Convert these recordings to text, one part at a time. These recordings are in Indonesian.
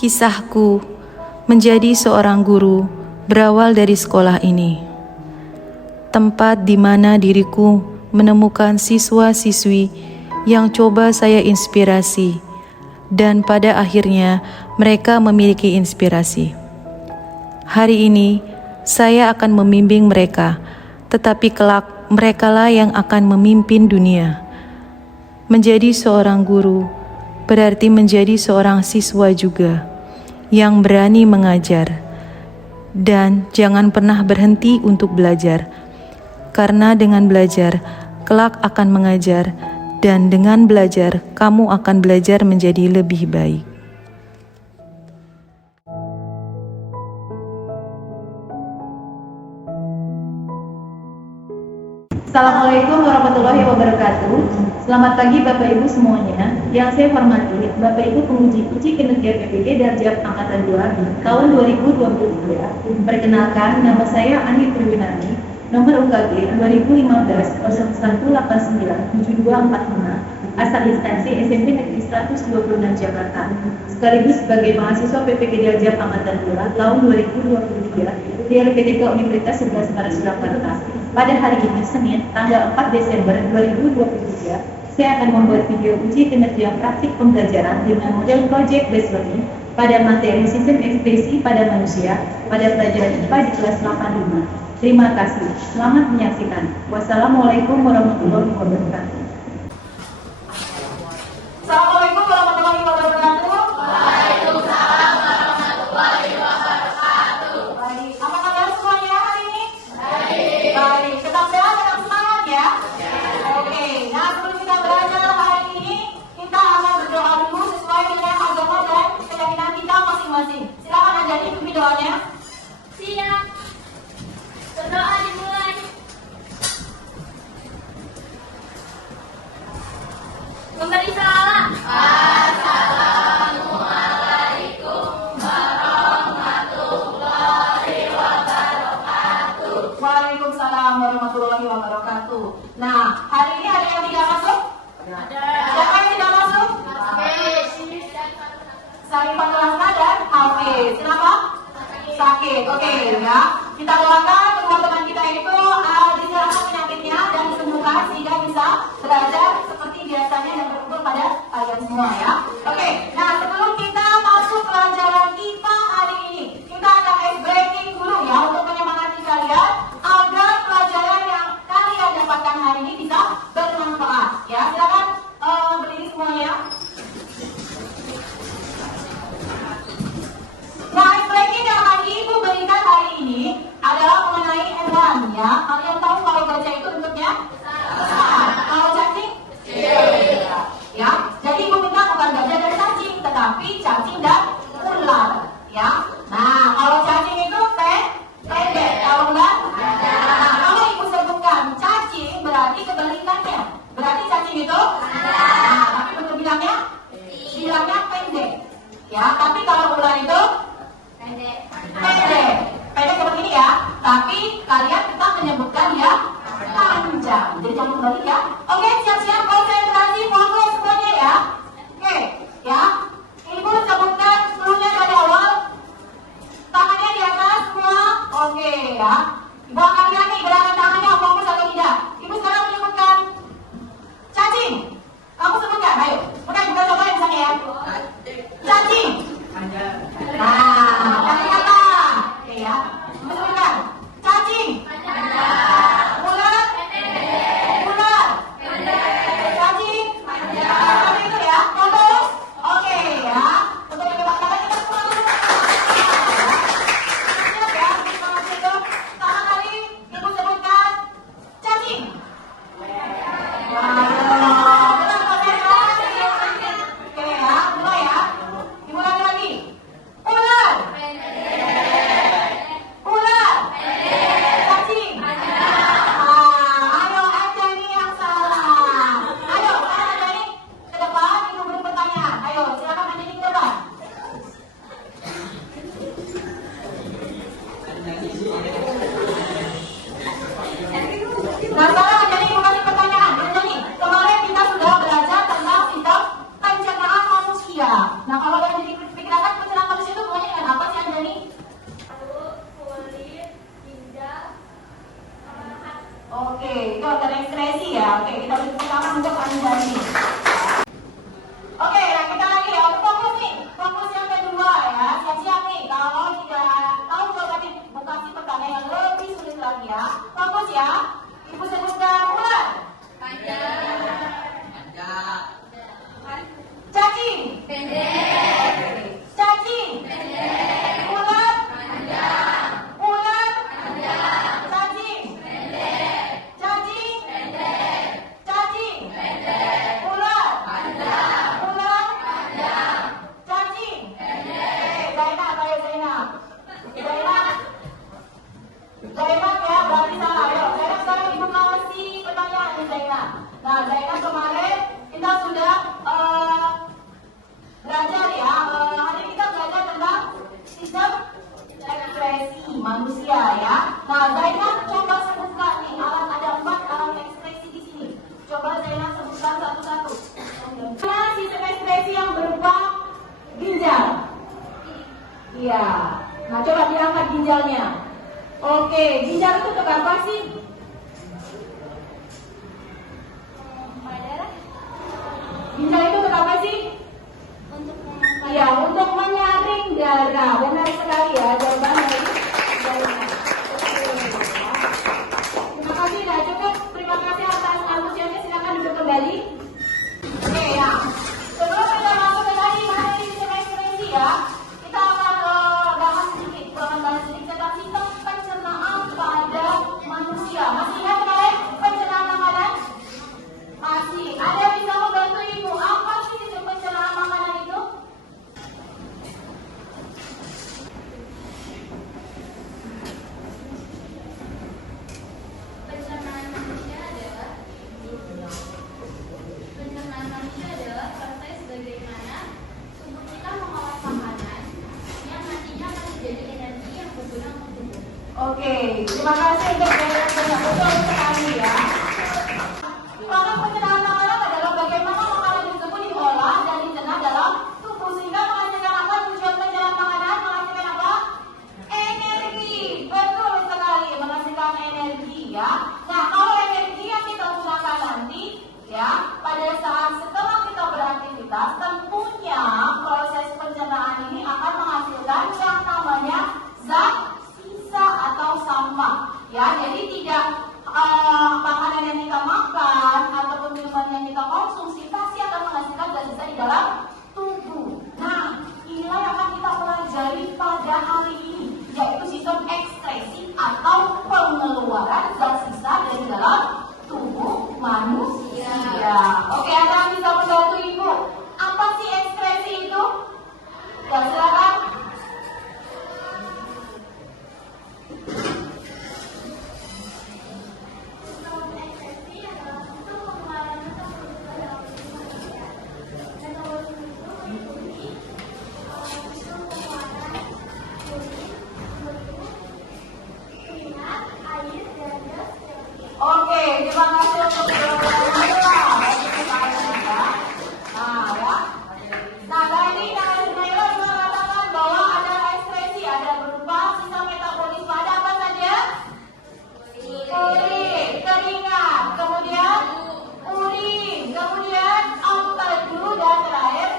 Kisahku menjadi seorang guru berawal dari sekolah ini, tempat di mana diriku menemukan siswa-siswi yang coba saya inspirasi, dan pada akhirnya mereka memiliki inspirasi. Hari ini saya akan membimbing mereka, tetapi kelak merekalah yang akan memimpin dunia. Menjadi seorang guru berarti menjadi seorang siswa juga, yang berani mengajar. Dan jangan pernah berhenti untuk belajar, karena dengan belajar kelak akan mengajar, dan dengan belajar kamu akan belajar menjadi lebih baik. Assalamualaikum warahmatullahi wabarakatuh. Selamat pagi Bapak Ibu semuanya. Yang saya hormati Bapak Ibu penguji kinerja PPG Darjab Angkatan 2 tahun 2023. Perkenalkan, nama saya Ani Perwinani, nomor UKG 2015-01897245, asal instansi SMP Negeri 126 Jakarta, sekaligus sebagai mahasiswa PPG Darjab Angkatan 2 tahun 2023 di LPTK Universitas 11 Maret Surakarta. Pada hari ini, Senin, tanggal 4 Desember 2023, saya akan membuat video uji kinerja praktik pembelajaran dengan model Project Based Learning pada materi sistem ekspresi pada manusia pada pelajaran IPA di kelas 85. Terima kasih. Selamat menyaksikan. Wassalamualaikum warahmatullahi wabarakatuh. Assalamualaikum warahmatullahi wabarakatuh. Waalaikumsalam warahmatullahi wabarakatuh. Baik, apa kabar semuanya hari ini? Baik. Baik, tetap sehat, tetap semangat ya. Oke, nah sebelum kita belajar hari ini, kita akan berdoa dulu sesuai dengan agama dan keyakinan kita masing-masing. Silakan Anjani pimpin doanya. Siap. Berdoa dimulai. Memberi salam. Assalamualaikum warahmatullahi wabarakatuh. Waalaikumsalam warahmatullahi wabarakatuh. Nah, hari ini ada yang tidak masuk? Ada. Siapa yang tidak masuk? Sarifatul Hasna dan Hafiz. Kenapa? Sakit. Oke ya. Kita doakan kedua teman kita itu diserahkan penyakitnya dan disembuhkan sehingga bisa belajar seperti biasanya dan berkumpul pada kalian semua ya. Oke. Nah, sebelum kita masuk pelajaran IPA hari ini, kita akan ice breaking dulu ya untuk menyemangati kalian agar pelajaran yang kalian dapatkan hari ini bisa bermanfaat ya. Silakan berdiri semuanya. Nah, ice breaking yang akan Ibu berikan hari ini adalah mengenai hewan ya. Kalian tahu kalau gajah itu bentuknya besar, kalau cacing ya. Jadi Ibu minta bukan gajah dan cacing, tetapi cacing dan ular ya. Nah, kalau cacing itu pendek, kalau ular nah, kalau Ibu sebutkan cacing berarti kebalikannya. Berarti cacing itu nah, tapi bentuk bilangnya pendek ya. Tapi kalau ular itu pendek seperti ini ya, tapi kalian tetap menyebutkan ya panjang. Jadi jangan kembali ya. Oke, siap-siap konsentrasi fokus semuanya ya. Oke, ya. Ibu sebutkan seluruhnya dari awal. Tangannya di atas semua. Oke ya. Ibu akan lihat nih gerakan tangannya fokus atau tidak. Ibu sekarang menyebutkan cacing. Kamu sebutkan, ayo. Udah bukan coba misalnya ya. Cacing. Nah, kasih kata. Oke ya. Sebutkan. Cacing. Ular. Ular. Cacing. Oke, kita beri tepuk tangan untuk Anjani. Oke, nah kita lagi ya, untuk fokus nih. Fokus yang kedua ya, siap-siap nih. Kalau tidak tahu jawabannya, bukan si pertanyaan yang lebih sulit lagi ya. Fokus ya. Ibu sebutkan ular. Cacing. Cacing. Ular. Ular. Cacing. Cacing. Cacing. Ular. Ular. Cacing. Zainab, ayo Zainab. Zainab ya, berarti salah. Ayo, Zainab sekarang ibu kasih pertanyaan nih Zainab. Nah, Zainab kemarin kita sudah belajar ya. Hari ini kita belajar tentang sistem ekspresi manusia ya. Nah, Zainab coba sebutkan nih, ada 4 alat ekspresi di sini. Coba Zainab sebutkan satu-satu. Nah, sistem ekspresi yang berupa ginjal. Iya. Nah, coba diangkat ginjalnya. Oke, ginjal itu untuk apa sih? Ginjal itu untuk apa sih? Iya, untuk menyaring darah. Benar sekali ya jawabannya. Terima kasih, dah cukup. Terima kasih atas antusiasnya. Silakan duduk kembali. Oke ya. Sebelum kita masuk ke tadi materi sistem ekspresi ya, kita akan bahas sedikit tentang sistem pencernaan pada manusia. Masih ingat kalian pencernaan makanan? Masih. Ada yang bisa membantu ibu? Apa sih sistem pencernaan makanan itu? Pencernaan manusia adalah proses bagaimana tubuh kita mengolah makanan yang nantinya akan menjadi energi yang berguna untuk tubuh. Oke, terima kasih untuk betul sekali ya. Proses pencernaan makanan adalah bagaimana makanan tersebut diolah dan dicerna dalam tubuh sehingga menghasilkan apa? Tujuan pencernaan makanan menghasilkan apa? Energi. Betul sekali, menghasilkan energi ya. Nah, kalau energi yang kita gunakan nanti ya, pada saat setelah kita beraktivitas, tentunya proses pencernaan ini akan menghasilkan yang namanya zat sisa atau sampah ya. Jadi tidak makanan yang kita makan ataupun minuman yang kita konsumsi pasti akan menghasilkan zat sisa di dalam tubuh. Nah, inilah yang akan kita pelajari pada hari ini, yaitu sistem ekspresi atau pengeluaran zat sisa dari dalam tubuh manusia. Oke, ada yang bisa membantu ibu? Apa sih ekspresi itu? Ya, silakan. Oke, terima kasih untuk jawabannya. Nah, ya. Nah, tadi Naila juga mengatakan bahwa ada ekspresi, ada berupa sisa metabolisme. Ada apa saja? Urin, keringat, kemudian urin, kemudian empedu dan terakhir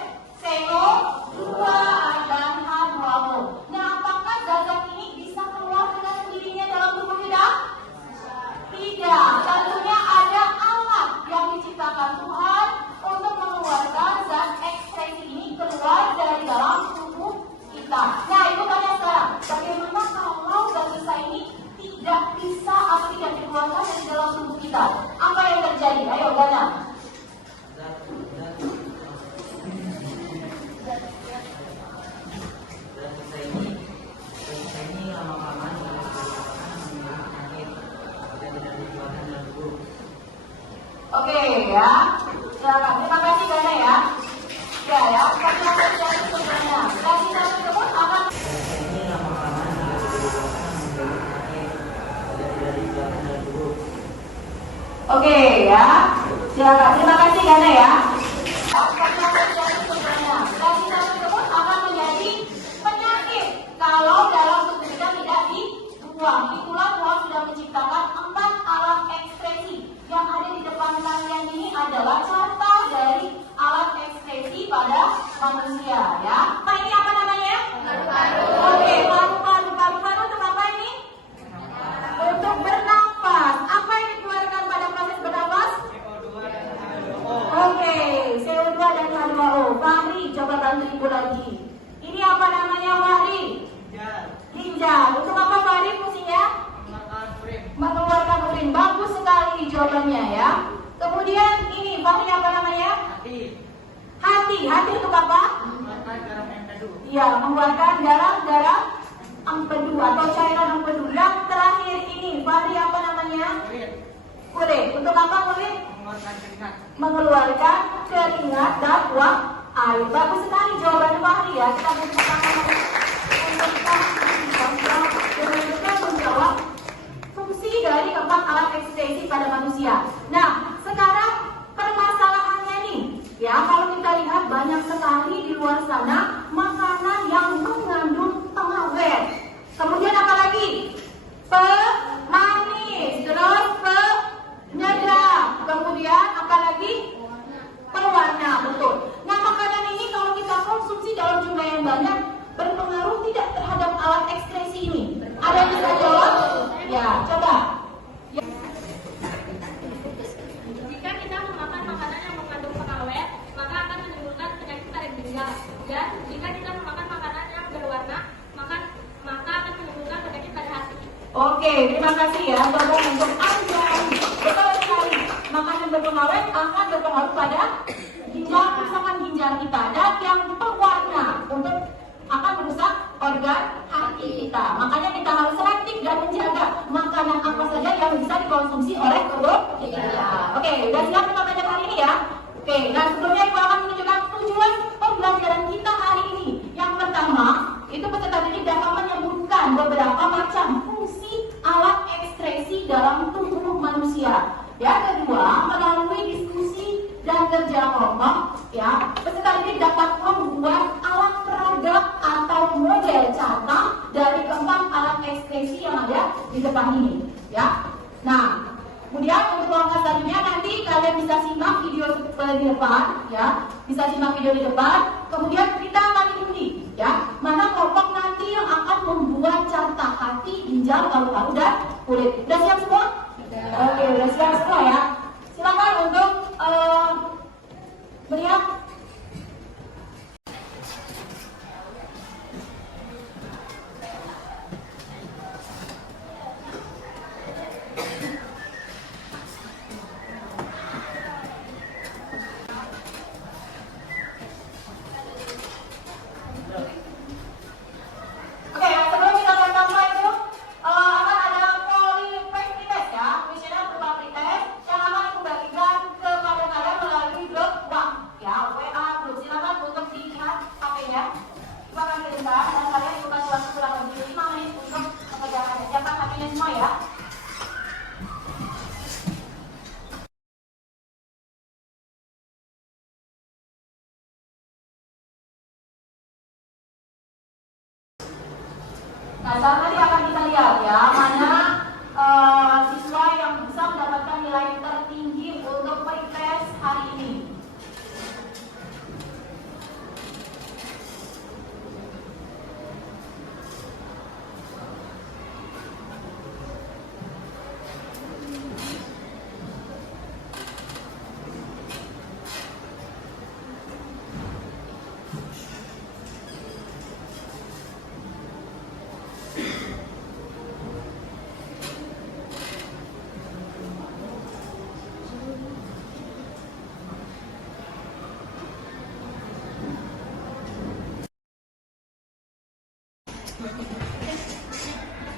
CO2 dan H2O. Nah, apakah zat-zat ini bisa keluar dengan sendirinya dalam tubuh kita? Tidak, tentunya ada alat yang diciptakan Tuhan untuk mengeluarkan zat ekspresi ini keluar dari dalam tubuh kita. Nah, ibu tanya sekarang, bagaimana kalau zat sisa ini tidak bisa atau tidak dikeluarkan dari dalam tubuh kita? Apa yang terjadi? Ayo, Gana. Oke ya, silakan. Terima kasih Gana ya. Ya, pertanyaan dari sebenarnya. Dan kita tersebut akan. Oke ya, silakan. Terima kasih Gana ya. Pertanyaan dari sebenarnya. Dan kita tersebut akan menjadi penyakit kalau dalam tubuh kita tidak dibuang. Itulah Tuhan sudah menciptakan 4 alat ekspresi yang ada di depan kalian. coba bantu ibu lagi. Ini apa namanya, Fahri? Ginjal. Untuk apa, Fahri, fungsinya? Mengeluarkan urin. Bagus sekali jawabannya ya. Kemudian ini, Fahri, apa namanya? Hati. Hati untuk apa? Ya, mengeluarkan darah empedu atau cairan empedu. Yang terakhir ini, Fahri, apa namanya? Kulit. Untuk apa kulit? Mengeluarkan keringat dan uap air. Bagus sekali jawaban Fahri ya. Kita bersama untuk menjawab fungsi dari keempat alat ekskresi pada manusia. Nah, sekarang permasalahannya nih, ya kalau kita lihat banyak sekali di luar sana makanan yang mengandung pengawet. Kemudian apa lagi? Pemanis, terus penyedap, kemudian apa lagi? Pewarna, betul. Nah, makanan ini kalau kita konsumsi dalam jumlah yang banyak berpengaruh tidak terhadap alat ekskresi ini. Ada yang bisa jawab? Ya, coba. Jika kita memakan makanan yang mengandung pengawet, maka akan menimbulkan penyakit pada ginjal. Dan jika kita memakan makanan yang berwarna, maka akan menimbulkan penyakit pada hati. Oke, terima kasih ya Bapak untuk Anda. Betul sekali. Makanan berpengawet akan berpengaruh pada ginjal, kerusakan ginjal kita. Dan yang pewarna untuk akan merusak organ hati kita. Makanya kita harus selektif dan menjaga makanan apa saja yang bisa dikonsumsi oleh tubuh kita. Oke, udah siap kita belajar hari ini ya? Oke, dan sebelumnya Ibu akan menunjukkan tujuan pembelajaran kita hari ini. Yang pertama, itu peserta didik dapat menyebutkan beberapa macam fungsi alat ekskresi dalam tubuh manusia. Yang kedua, melalui diskusi dan kerja kelompok, ya, peserta didik dapat membuat alat peraga atau model contoh dari keempat alat ekskresi yang ada di depan ini, ya. Nah, kemudian untuk langkah selanjutnya nanti kalian bisa simak video di depan, ya, bisa simak video di depan. Kemudian kita akan diundi, ya, mana kelompok nanti yang akan membuat contoh hati, ginjal, paru-paru dan kulit. Udah siap semua? Oke, udah siap semua ya. Silakan untuk melihat. Oke, sebelum kita mulai itu akan ada polypeptide test ya, misalnya berupa pretest yang akan aku bagikan kepada kalian melalui grup WhatsApp ya, WA grup. Silakan untuk dilihat HP-nya. Kita akan kirimkan dan kalian bukan waktu kurang lebih 5 menit untuk mengerjakannya. Siapkan HP-nya semua ya. Nah, saat nanti akan kita lihat ya, mana siswa yang bisa mendapatkan nilai tertinggi untuk pretest hari ini.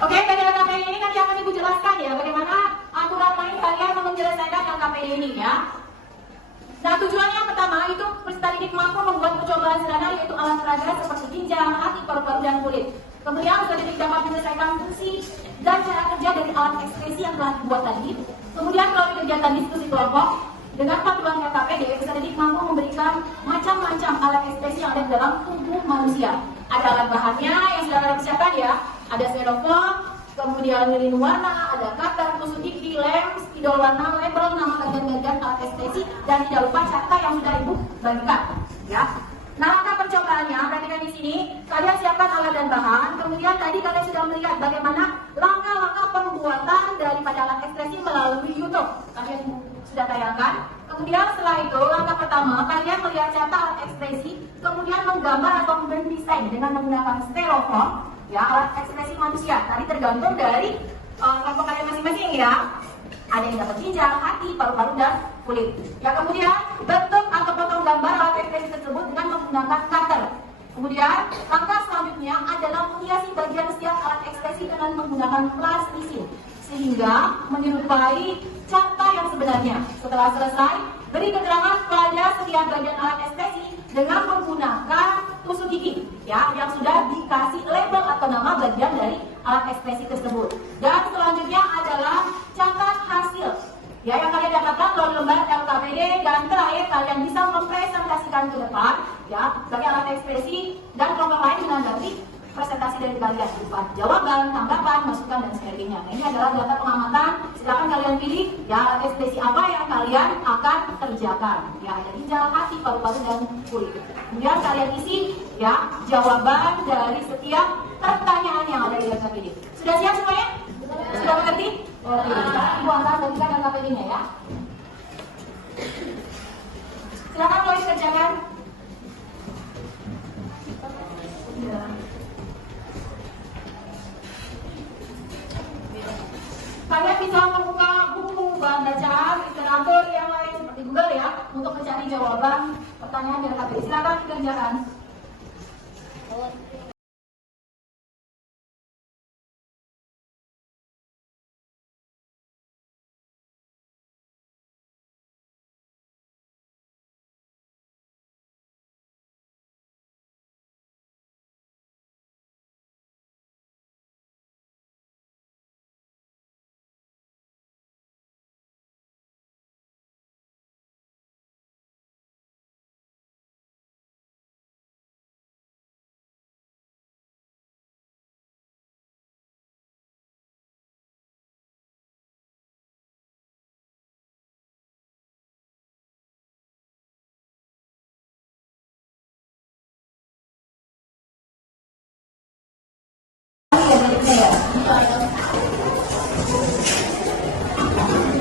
Oke, bagaimana KPD ini nanti akan Ibu jelaskan ya, bagaimana aturan main kalian menyelesaikan yang KPD ini ya. Nah, tujuannya yang pertama itu peserta didik mampu membuat percobaan sederhana yaitu alat peraga seperti ginjal, hati, paru-paru, dan kulit. Kemudian peserta didik dapat menyelesaikan fungsi dan cara kerja dari alat ekskresi yang telah dibuat tadi. Kemudian melalui kegiatan diskusi kelompok dengan panduan KPD, peserta didik mampu memberikan macam-macam alat ekskresi yang ada di dalam tubuh manusia. Ada alat bahannya yang sudah kalian persiapkan ya. Ada styrofoam, kemudian lilin warna, ada cutter, tusuk gigi, lem, spidol warna, label, nama bagian-bagian alat ekspresi, dan tidak lupa carta yang sudah Ibu bagikan, ya. Nah, langkah percobaannya, perhatikan di sini, kalian siapkan alat dan bahan, kemudian tadi kalian sudah melihat bagaimana langkah-langkah pembuatan daripada alat ekspresi melalui YouTube. Kalian sudah tayangkan. Kemudian setelah itu, langkah pertama, kalian melihat cetak alat ekspresi, kemudian menggambar atau mendesain dengan menggunakan styrofoam, ya, alat ekspresi manusia. Tadi tergantung dari kelompok kalian masing-masing ya. Ada yang dapat ginjal, hati, paru-paru, dan kulit. Ya, kemudian bentuk atau potong gambar alat ekspresi tersebut dengan menggunakan cutter. Kemudian langkah selanjutnya adalah menghiasi bagian setiap alat ekspresi dengan menggunakan plastisin sehingga menyerupai carta yang sebenarnya. Setelah selesai, beri keterangan pada setiap bagian alat ekspresi dengan menggunakan tusuk gigi, ya, yang sudah dikasih label atau nama bagian dari alat ekspresi tersebut. Dan selanjutnya adalah catat hasil, ya, yang kalian dapatkan melalui lembar LKPD, dan terakhir kalian bisa mempresentasikan ke depan, ya, sebagai alat ekspresi dan kelompok lain menanggapi presentasi dari kalian berupa jawaban, tanggapan, masukan, dan sebagainya. Nah, ini adalah data pengamatan. Silakan kalian pilih ya alat ekspresi apa yang kalian akan kerjakan. Ya, ada ginjal, hati, paru-paru, dan kulit. Kemudian kalian isi ya jawaban dari setiap pertanyaan yang ada di LKPD. Sudah siap semuanya? Sudah mengerti? Oke, sekarang Ibu akan bagikan LKPD-nya ya. Silakan mulai kerjakan. Kalian bisa membuka buku bahan bacaan, literatur yang lain seperti Google ya, untuk mencari jawaban pertanyaan dari LKPD. Silakan dikerjakan.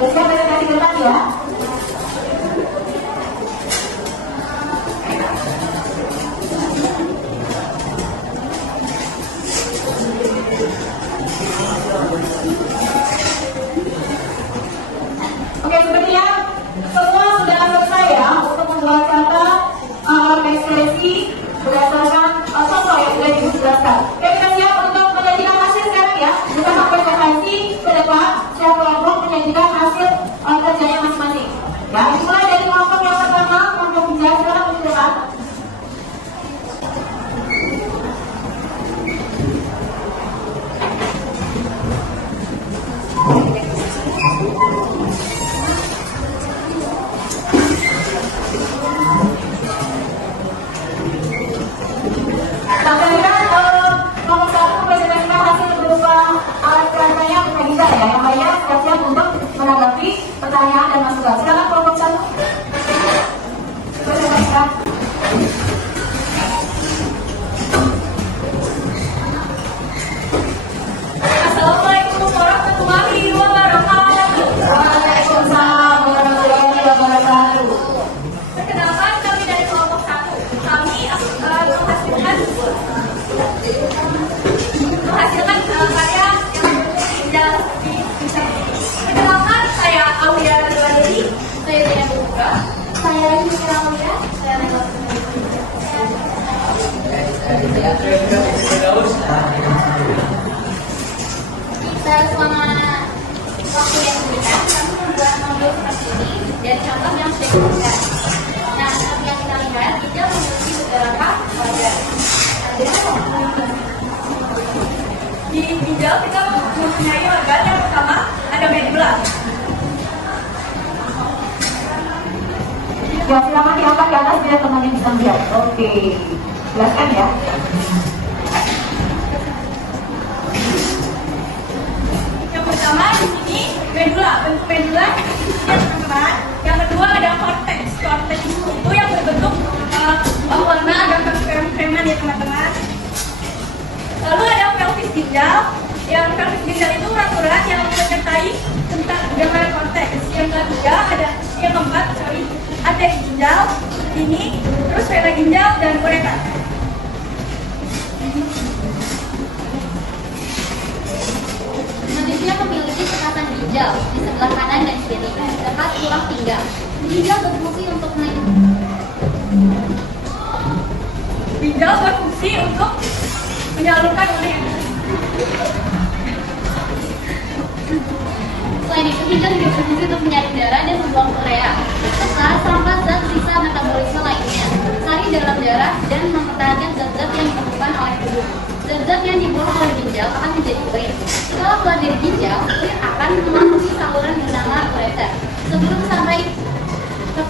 Biasanya presentasi depan ya. Oke, sepertinya semua sudah selesai ya untuk membuat catat ekspresi berdasarkan contoh yang sudah dijelaskan. Oke, kita siap untuk menyajikan hasil sekarang ya. Kita akan presentasi ke depan. Setiap kelompok menyajikan hasil kerjanya masing-masing. Ya, dimulai dari kelompok yang pertama, kelompok hijau. Silakan ke depan. Nah, kalian nomor satu mempresentasikan hasil berupa alat perancangnya punya kita ya, yang lainnya siap-siap untuk menanggapi pertanyaan dan masukan. Silakan kelompok satu. Presentasikan. Assalamualaikum warahmatullahi wabarakatuh. Waalaikumsalam warahmatullahi wabarakatuh. Perkenalkan, kami dari kelompok 1. Kami menghasilkan karya yang indah di kisah ini. Perkenalkan, saya Aulia Ridwadeli, saya Daya Buka, saya Yusra Aulia, saya Nela. Kita selama waktu yang diberikan, kami membuat modul seperti ini dari contoh yang sudah diberikan. Nah, seperti yang kita lihat, kita memiliki beberapa bagian. Di ginjal kita mempunyai organ yang pertama ada medula. Ya, silakan diangkat ke atas biar temannya bisa melihat. Oke, jelaskan ya. Yang pertama di sini medula, bentuk medula yang teman-teman. Yang kedua ada cortex. Cortex itu yang berbentuk warna agak krem-kreman ya teman-teman. Lalu ada pelvis ginjal. Yang pelvis ginjal itu urat-urat yang menyertai tentang dengan cortex. Yang ketiga ada Yang keempat, arteri ginjal, ini, terus vena ginjal dan ureter. Manusia memiliki cekatan ginjal di sebelah kanan dan kiri, dekat tulang pinggang. Ginjal berfungsi untuk Ginjal berfungsi untuk menyalurkan urin. Selain itu, ginjal juga berfungsi untuk menyaring darah dan membuang urea, serta sampah zat sisa metabolisme lainnya, sari dalam darah, dan mempertahankan zat-zat yang dibutuhkan oleh tubuh. Zat-zat yang dibuang oleh ginjal akan menjadi urin. Setelah keluar dari ginjal, urin akan memasuki saluran bernama ureter sebelum sampai ke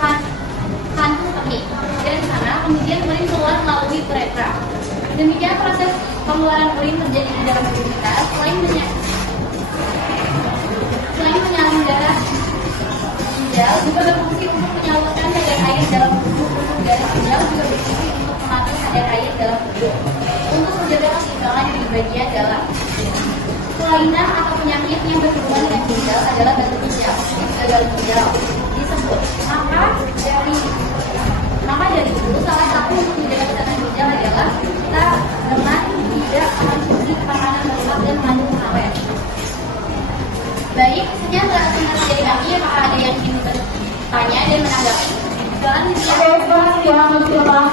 kantung kemih. Dari sana, kemudian urin keluar melalui uretra. Demikian proses pengeluaran urin terjadi di dalam tubuh kita. Selain menyaring darah, ginjal juga berfungsi untuk menyalurkan kadar air dalam tubuh. Darah ginjal juga berfungsi untuk mengatur kadar air dalam tubuh, untuk menjaga keseimbangan di bagian dalam. Kelainan atau penyakit yang berhubungan dengan ginjal adalah batu ginjal, gagal ginjal disebut. Maka dari itu, salah satu untuk menjaga kesehatan ginjal adalah kita dengan tidak mengonsumsi makanan berlemak dan mengandung pengawet. Baik, sekian presentasi dari kami. Apakah ada yang ingin bertanya dan menanggapi? Silakan disilakan.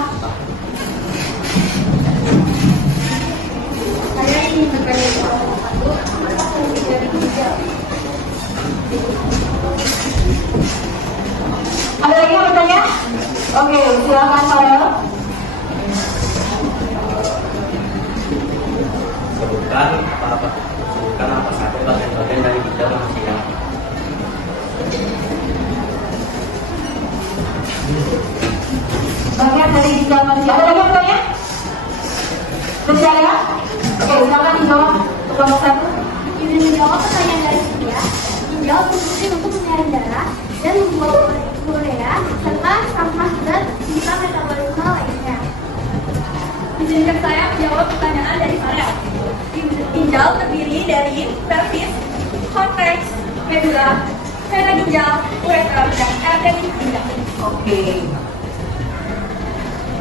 Saya ingin bertanya soal satu, apa fungsi dari ginjal? Ada lagi yang bertanya? Oke, silakan Farel. Sebutkan apa saja bagian-bagian dari ginjal manusia. Bagian dari ginjal manusia. Ada lagi yang bertanya? Bertanya? Oke, silakan dijawab. Kelompok satu. Ingin menjawab pertanyaan dari saya, ginjal berfungsi untuk menyaring darah dan membuang urea serta sampah zat sisa metabolisme lainnya. Izinkan saya menjawab pertanyaan dari Farel. Ginjal terdiri dari pelvis, cortex, medula, vena ginjal, uretra, dan arteri ginjal. Oke.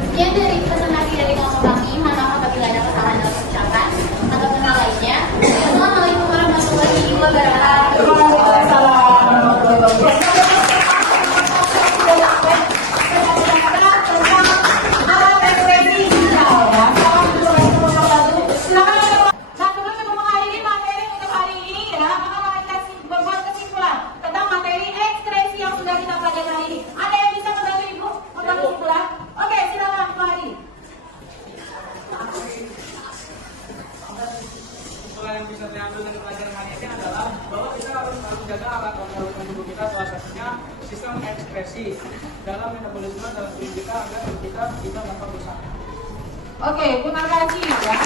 Sekian dari presentasi dari kelompok kami. Mohon maaf apabila ada kesalahan dalam ucapan atau kata lainnya. Assalamualaikum warahmatullahi wabarakatuh. Nah, sebelum kita mengakhiri materi untuk hari ini ya, maka kita membuat kesimpulan tentang materi ekskresi yang sudah kita pelajari hari ini. Ada yang bisa membantu Ibu membuat kesimpulan? Oke, silakan Bu Hari. Kesimpulan yang bisa diambil dari pelajaran hari ini adalah bahwa kita harus menjaga alat organ tubuh kita, salah satunya sistem ekspresi dalam metabolisme dalam tubuh kita agar kita bisa tanpa rusak. Oke, terima kasih ya.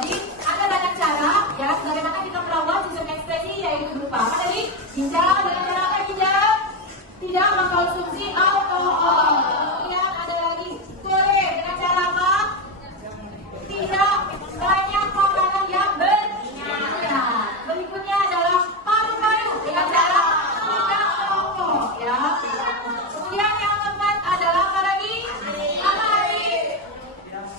Jadi ada banyak cara ya bagaimana kita merawat sistem ekspresi, yaitu berupa apa tadi? Ginjal, dengan cara apa ginjal? Tidak mengkonsumsi alkohol. Kemudian ada lagi kulit, dengan cara apa? Tidak banyak makanan yang berminyak. Berikutnya adalah paru-paru, dengan cara tidak merokok ya. Kemudian yang keempat adalah apa lagi? Apa lagi?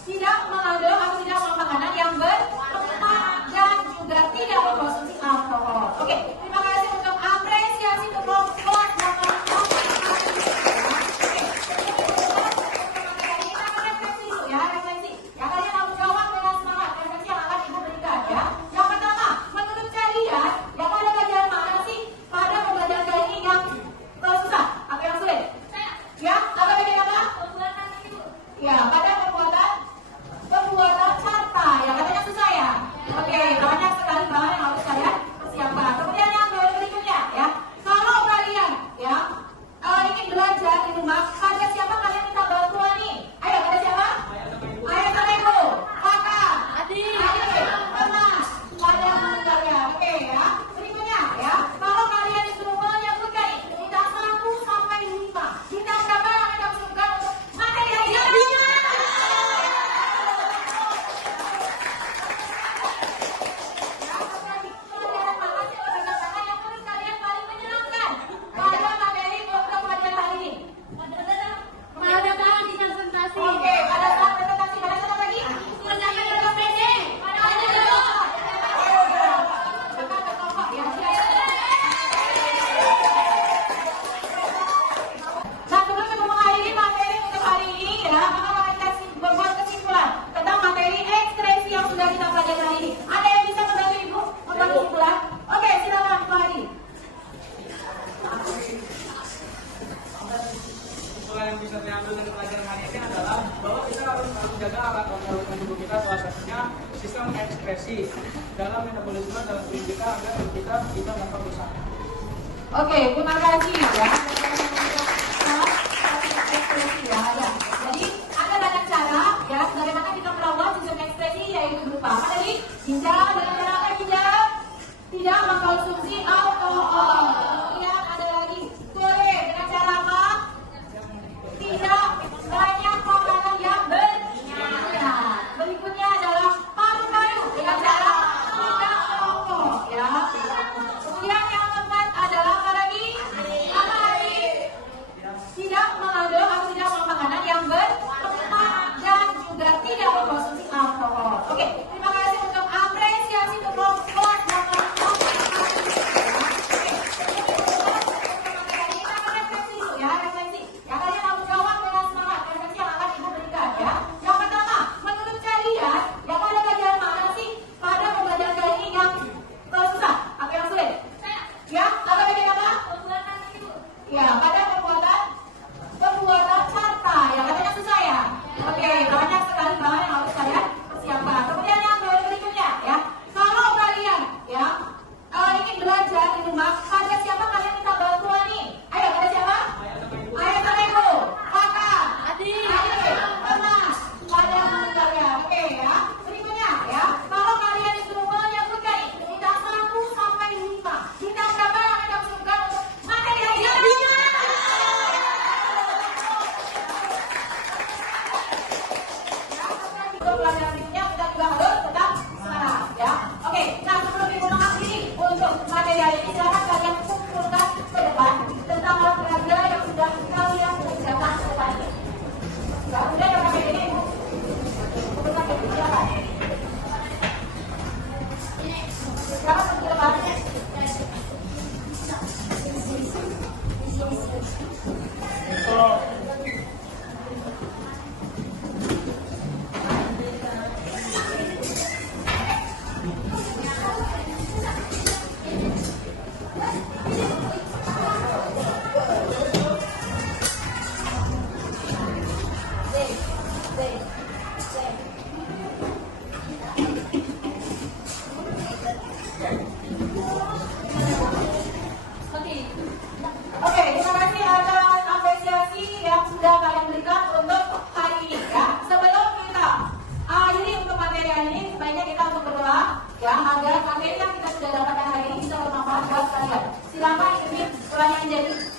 Tidak mengandung atau tidak makan makanan yang berlemak dan juga tidak mengkonsumsi alkohol. Oke, terima kasih untuk apresiasi untuk kelas 8. alat organ tubuh kita, salah satunya sistem ekspresi dalam metabolisme dalam tubuh kita agar kita dapat berusaha. Oke, terima kasih ya. Jadi ada banyak cara ya bagaimana kita merawat sistem ekspresi, yaitu berupa apa tadi? Ginjal dengan cara apa ginjal? Tidak mengkonsumsi alkohol. Kemudian ada lagi kulit dengan cara apa? Tidak banyak makanan yang berminyak. Berikutnya adalah paru-paru dengan cara tidak merokok ya. Kemudian yang keempat adalah apa lagi? Apa lagi? Tidak mengandung atau tidak makan makanan yang berlemak dan juga tidak mengkonsumsi alkohol. Oke, terima kasih untuk apresiasi untuk kelas 8. Ya, pada pembuatan carta ya katanya susah ya. Oke, banyak sekali bahan yang harus kalian persiapkan. Kemudian yang berikutnya ya, kalau kalian ya ingin belajar di rumah, pada siapa kalian minta bantuan nih? Ayo, pada siapa? Ayah sama ibu, kakak, adik, teman, pada kalian. Oke ya. Berikutnya ya, kalau kalian disuruh menyebutkan bintang 1 sampai 5, bintang berapa yang akan kamu sebutkan untuk materi yang untuk pelajaran berikutnya kita juga harus tetap semangat ya. Oke, nah sebelum ibu mengakhiri untuk materi hari ini, silakan kalian kumpulkan ke depan tentang olahraga yang sudah kalian kerjakan ke depan ini. Kemudian yang kami ini ibu kumpulkan ke depan, silakan. Silakan ke depan. Oke, terima kasih atas apresiasi yang sudah kalian berikan untuk hari ini ya. Sebelum kita akhiri untuk materi hari ini, sebaiknya kita untuk berdoa ya agar materi yang kita sudah dapatkan hari ini bisa bermanfaat buat kalian. Silakan ikuti doanya yang jadi.